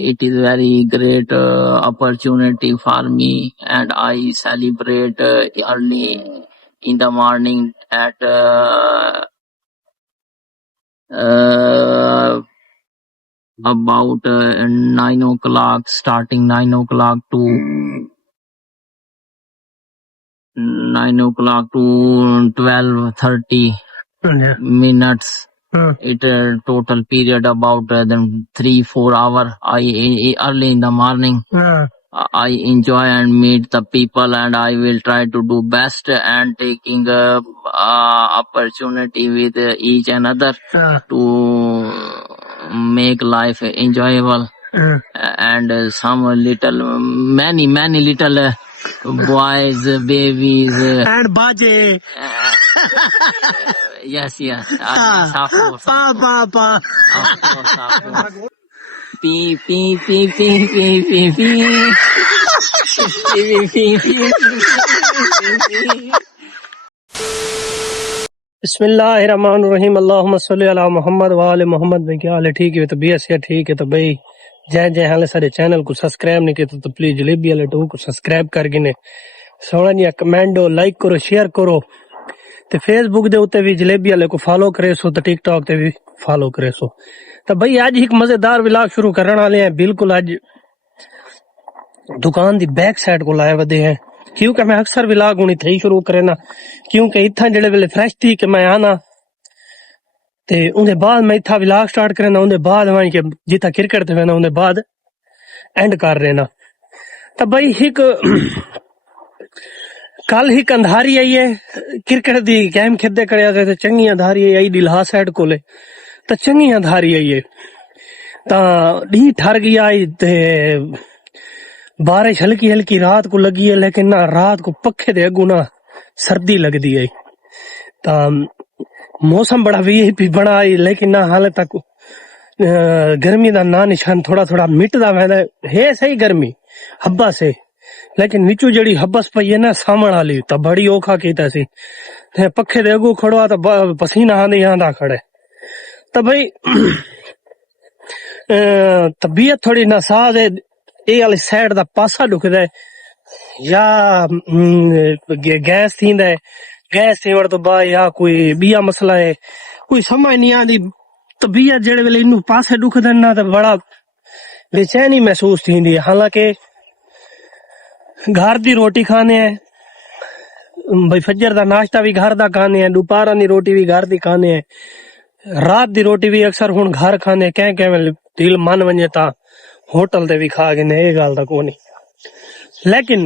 It is very great opportunity for me, and I celebrate early in the morning at about 9 o'clock, starting 9 o'clock to 12:30 minutes. It total period about then 3-4 hour. I early in the morning. I enjoy and meet the people, and I will try to do best and taking opportunity with each another to make life enjoyable. And some little, many little boys, babies, and baje. Yes. Of course. Pa. Of course. Pee. बिस्मिल्लाहिर्रहमानिर्रहीम अल्लाहुम्मा सल्ली अला मोहम्मद व आले मोहम्मद। भाई क्या हाल है? ठीक है तो भैया से ठीक है तो भाई जय हाल सारे चैनल को सब्सक्राइब नहीं किया तो प्लीज जलेबी वाले टू को सब्सक्राइब करके ने सोना जी कमेंट हो लाइक करो शेयर करो ते फेसबुक दे उत्ते भी जलेबी वाले को फॉलो करे सो तो टिकटॉक ते भी फॉलो करे सो। तो भाई आज एक मजेदार व्लॉग शुरू करने वाले हैं। बिल्कुल आज दुकान दी बैक साइड को लाए वदे हैं क्योंकि मैं अक्सर व्लॉग हुनी थई शुरू करे ना क्योंकि इत्था जेड़े वेले फ्रेश थी कि मैं आना ते उनके बाद मैं इत्था व्लॉग स्टार्ट करे ना उनके बाद वहीं के जितना क्रिकेट थे ना उनके बाद एंड कर रहे ना। तो भाई एक कल ही अंधारी आई है क्रिकेट दी गेम खेदे करे ते चंगी अंधारी आई दिलहा साइड कोले तो चंगी अंधारी आई है ता डी ठर गई आई ते बारिश हल्की रात को लगी है लेकिन ना रात को पखे दे अगू ना सर्दी लगती है ता मौसम बड़ा वीआईपी बना है लेकिन ना हाले तक गर्मी दा ना निशान थोड़ा मिटदा वैदा है सही गर्मी हब्बा से लेकिन नीचू जड़ी हब्बस पई है ना सामण वाली तो बड़ी औखा कीता सी पखे दे अगू खड़ो तो पसीना आंदे आंदा खड़े तो भाई तबीयत थोड़ी नासाज है ये वाली साइड दा पासा दुखदा है या गैस थींदा है गैस थीवण तो बाद या कोई बिया मसला है कोई समझ नहीं आंदी तबीयत जेड़े वेले इनू पासे दुखदा ना तो बड़ा बेचैनी महसूस थींदी है। हालांकि घर दी रोटी खाने है भाई फजर दा नाश्ता भी घर दा खाने है दोपहर दी रोटी भी घर दी खाने है रात दी रोटी भी अक्सर हुण घर खाने कह वेले दिल मन वने ता होटल ते भी खा के ने ये गल दा कोनी लेकिन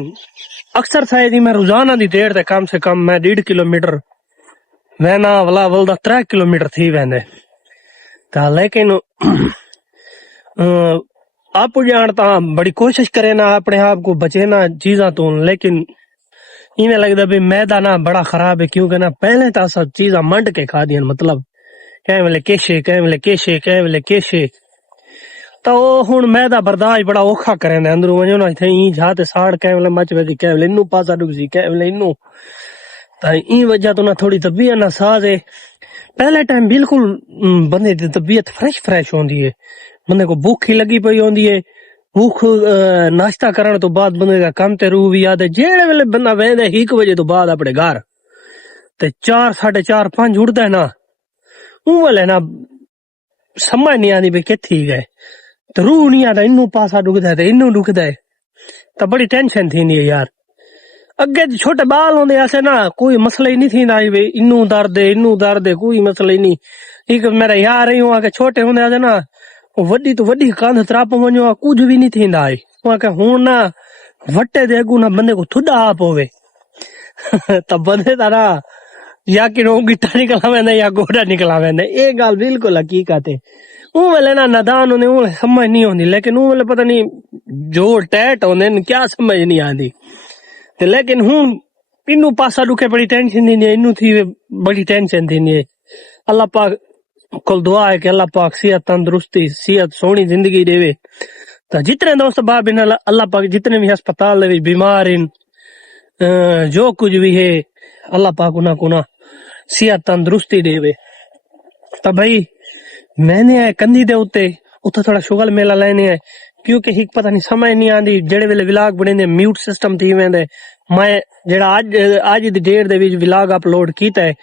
अक्सर शायद मैं रोजाना दी देर ते कम से कम मैं 1.5 किलोमीटर वैना वाला वलदा 3 किलोमीटर थी वेंदे ता लेकिन आप जान ता बड़ी कोशिश करे ना अपने आप को बचे ना चीजा तो लेकिन इवें लगदा भी मैदा ना बड़ा खराब है क्योंकि ना पहले ता सब चीजा मंड के खा दियन मतलब कह वेले केशे तो हुण मैदा बर्दाश्त बड़ा औखा करे ने अंदरों वजो ना थे ई जा ते साड़ कह वेले मच वेदी कह वेले इनू पासा डुगसी कह वेले इनू ता ई वजह तो ना थोड़ी तबीयत ना साज है। पहले टाइम बिल्कुल बंदे दी तबीयत फ्रेश होंदी है बंदे को भूख ही लगी पई होंदी है भूख नाश्ता करने तो बाद बंदे का काम ते रूह भी याद है जेड़े वेले बंदा वेंदे 1 बजे तो बाद अपने घर ते 4 4:30 5 उठदा है ना ऊ वाले ना समझ नहीं आती भी कित्थे गए तो रूह नहीं आता इनू पासा दुखदा है इनू दुखदा है तो बड़ी टेंशन थी यार। अगे छोटे बाल होंदे ऐसे ना कोई मसला ही नहीं थींदा इनू दर्द है कोई मसला ही नहीं। एक मेरा यार ही हुआ के छोटे होंदे ऐसे ना वड्डी तो वड्डी कंध त्राप वञो कुछ भी नहीं थींदा है हुआ के हुण ना वट्टे दे अगू ना बंदे को थुदा आप होवे तो बंदे दा ना या कि गिट्टा निकला वेंदा या गोड़ा निकला वेंदा ये गल बिल्कुल हकीकत है। ऊ वेले ना नादान होने ऊ समझ नहीं होंदी लेकिन ऊ वेले पता नहीं जो टैट होंदे क्या समझ नहीं आती ते लेकिन हुण इनू पासा दुखे बड़ी टेंशन थी इनू थी बड़ी टेंशन थी अल्लाह पाक को दुआ है कि अल्लाह पाक सेहत तंदुरुस्ती सेहत सोहनी जिंदगी देवे। तो जितने दोस्त बाब इन अल्लाह पाक जितने भी अस्पताल में बीमार इन जो कुछ भी है अल्लाह पाक उन्हें को ना सेहत तंदुरुस्ती देवे। तो भाई मैंने कंधी दे उत्ते थोड़ा शुगर मेला लेने है क्योंकि हिक पता नहीं समझ नहीं आंदी जेड़े वेले व्लॉग बने म्यूट सिस्टम थी वेंदे मैं जेड़ा आज दी डेट दे विच व्लॉग अपलोड कीता है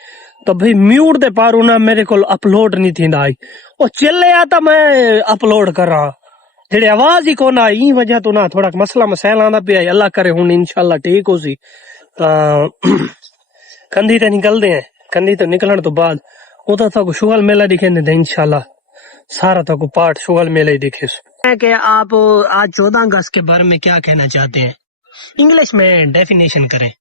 तो भाई म्यूट दे पारू ना मेरे को अपलोड नहीं थींदा आई ओ चले आ तो मैं अपलोड कर रहा जेड़े आवाज ही कोना ई वजह तो ना थोड़ा मसला मसैल आंदा पिया अल्लाह करे हुन इंशाल्लाह ठीक हो सी कंधी ते निकलदे हैं कंधी तो निकलने तो बाद उधर तक शुगल मेला दिखेंदे थे इंशाल्लाह सारा तक पार्ट शुगल मेले ही दिखे कि आप आज 14 अगस्त के बारे में क्या कहना चाहते हैं इंग्लिश में डेफिनेशन करें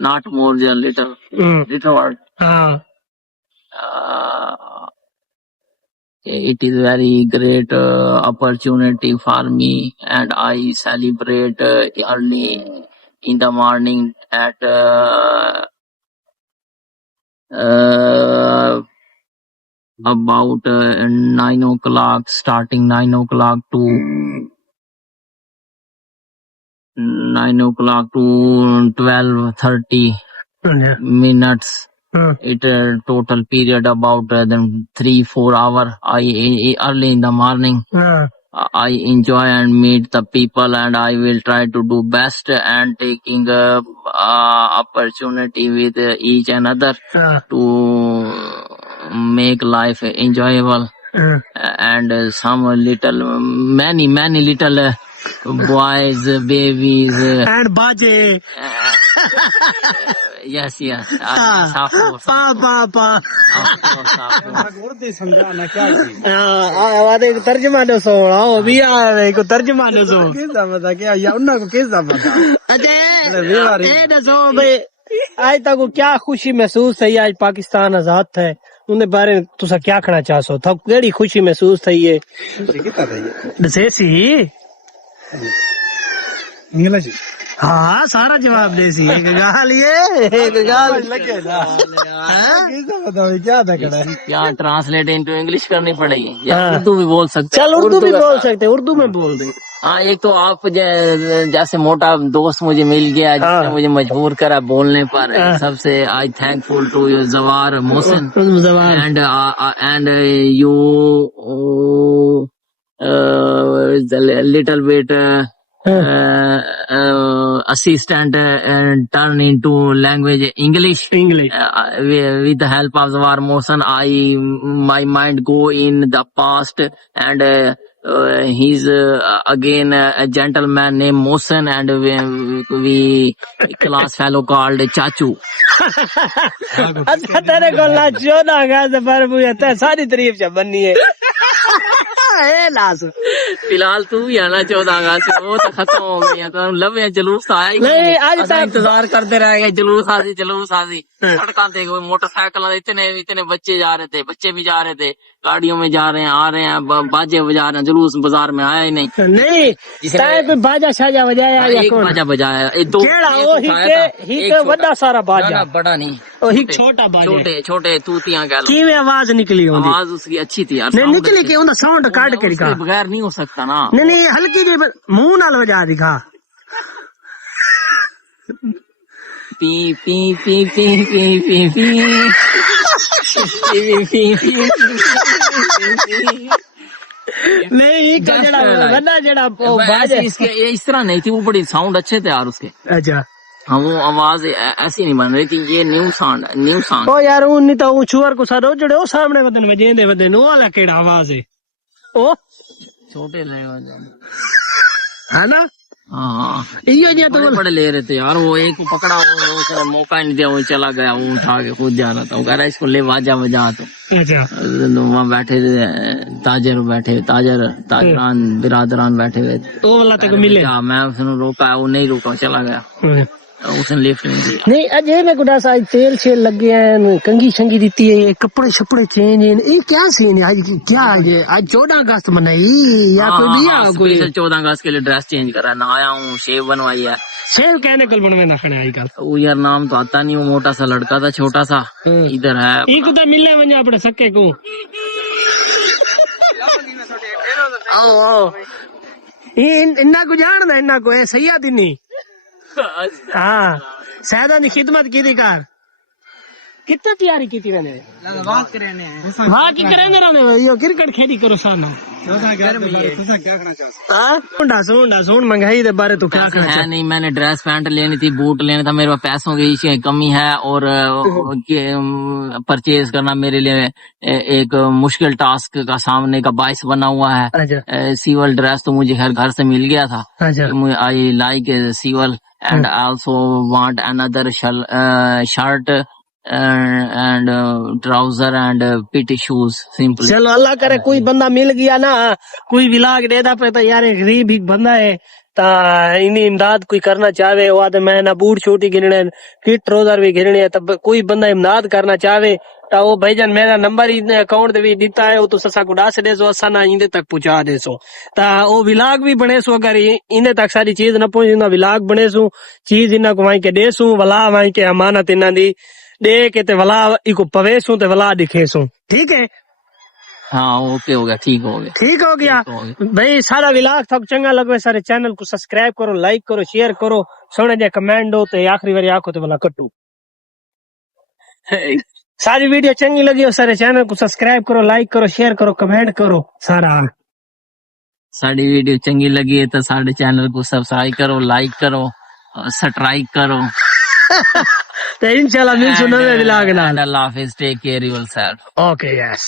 Not more than little. Little word. हाँ It is very great opportunity for me, and I celebrate early in the morning at about 9 o'clock, starting 9 o'clock to 9 o'clock to 12:30 minutes. It total period about 3-4 hours. I early in the morning. I enjoy and meet the people, and I will try to do best and taking opportunity with each another to make life enjoyable. And some little, many little boys, babies, and baje yes, of course. pa Of course. आवाज़ तर्जुमा दो सो आओ भी आ को तर्जुमा दो सो किसदा पता क्या या उन्ना को किसदा पता अच्छा ये दसो भाई आज तक क्या खुशी महसूस है आज पाकिस्तान आजाद है उनके बारे में तुसा क्या कहना चाहसो था केड़ी खुशी महसूस थई है किता था ये दसे सी इंग्लिश हाँ सारा जवाब दे सी एक गाल लगे ना किसदा पता भाई क्या था कड़ा क्या ट्रांसलेट इनटू इंग्लिश करनी पड़ेगी या उर्दू भी बोल सकते चल उर्दू भी बोल सकते उर्दू में बोल दे हाँ एक तो आप जैसे मोटा दोस्त मुझे मिल गया जिसने मुझे मजबूर करा बोलने पर सबसे आई थैंकफुल टू यू जवार Mohsin and you little bit assistant turn into language English with the help of Zawar Mohsen. My mind go in the past and he's again a gentleman named Mohsen and we class fellow called Chachu. अच्छा तेरे को लाचो ना gauze पर मुझे सारी तारीफ जब बननी है फिलहाल तू भी आना 14 अगस्त से वो तो खत्म हो गया तो लवे जुलूस आया ही नहीं आज तक इंतजार करते रह गए जुलूस आसी सड़कों पे मोटरसाइकिल इतने बच्चे भी जा रहे थे गाड़ियों में जा रहे हैं आ रहे हैं बाजे बजा रहे हैं जुलूस बाजार में आया ही नहीं कोई बाजा शाजा बजाया एक बाजा बजाया दो बड़ा सारा बाजा बड़ा नहीं छोटा बाजा छोटे तूतियां कह लो किवें आवाज निकली आवाज उसकी अच्छी थी यार नहीं निकली कि उनका साउंड काट के दिखा बगैर नहीं हो सकता ना नहीं हल्की जी मुंह नाल बजा दिखा P P P P P P P नहीं इसके इस तरह नहीं थी वो बड़ी साउंड अच्छे थे यार उसके अच्छा हाँ वो आवाज ऐसी नहीं बन रही थी ये न्यू साउंड ओ यार उन्नी तो छुअर को सारो जड़े ओ सामने बदन बजेंदे बदन ओ वाला केड़ा आवाज है ओ छोटे ले है ना हाँ इयो जे तो बड़े ले रहे थे यार वो एक को पकड़ा वो मौका नहीं दिया वो चला गया वो उठा के खुद जा रहा था वो कह रहा इसको ले बाजा बजा तो अच्छा वहाँ बैठे थे ताजरान बिरादरान बैठे हुए थे तो वाला तक मिले मैं उसने रोका वो नहीं रोका चला गया उसने लिफ्ट नहीं दिया नहीं अजय में गुडा सा तेल शेल लगे हैं कंगी शंगी दी है कपड़े शपड़े चेंज है ये क्या सीन है आज क्या आज 14 अगस्त मनाई या कोई भी कोई 14 अगस्त के लिए ड्रेस चेंज करा नहाया हूँ शेव बनवाई है शेव कहने कल बनवे ना खड़े आई कल वो यार नाम तो आता नहीं वो मोटा सा लड़का था छोटा सा इधर है एक तो मिलने वने अपने सके को आओ इन्ना को जान इन्ना को है सैयद नहीं हाँ सैदा दी खिदमत की कार कितने तैयारी की थी मैंने वाह करने हैं हाँ की करेंगे रहने यो क्रिकेट खेली करो साना क्या खाना चाहते सुन महंगाई के बारे तो क्या पैसे कहना है नहीं, मैंने ड्रेस पैंट लेनी थी, बूट लेना था, मेरे पास पैसों की कमी है और परचेज करना मेरे लिए एक मुश्किल टास्क का सामने का बाइस बना हुआ है। अच्छा सिविल ड्रेस तो मुझे घर से मिल गया था। अच्छा I like civil and also want another shirt and trouser and PT shoes simple. चलो अल्लाह करे कोई बंदा मिल गया ना, कोई विलाग देदा पे तो यार एक गरीब ही बंदा है ता इन्हीं इमदाद कोई करना चाहे वो आदमी मैं ना बूट छोटी गिरने किट ट्राउजर भी गिरने है, तब कोई बंदा इमदाद करना चाहे तो वो भाईजान मेरा नंबर ही अकाउंट दे भी दिता है, वो तो ससा को डास दे सो असा ना इंदे तक पहुंचा दे सो ता वो विलाग भी बने सो। अगर इंदे तक सारी चीज ना पहुंचे विलाग बने सो चीज इन्ना को वहीं के दे सू वला वहीं के अमानत इन्ना दी दे के ते वला इको पवेसू ते वला दिखेसू। ठीक है हाँ ओके हो गया, ठीक हो गया, ठीक हो गया भाई। सारा विलाग थक चंगा लगे सारे चैनल को सब्सक्राइब करो, लाइक करो, शेयर करो, सोने जे कमेंट दो ते आखिरी बारी आखो ते भला कट्टू। सारी वीडियो चंगी लगी हो सारे चैनल को सब्सक्राइब करो, लाइक करो, शेयर करो, कमेंट करो सारा। साड़ी वीडियो चंगी लगी है तो साढ़े चैनल को सब्सक्राइब करो, लाइक करो, सब्सक्राइब करो। तो इंशाल्लाह मिल सुनो विलाग नाल। अल्लाह हाफिज, take care yourself. Okay yes.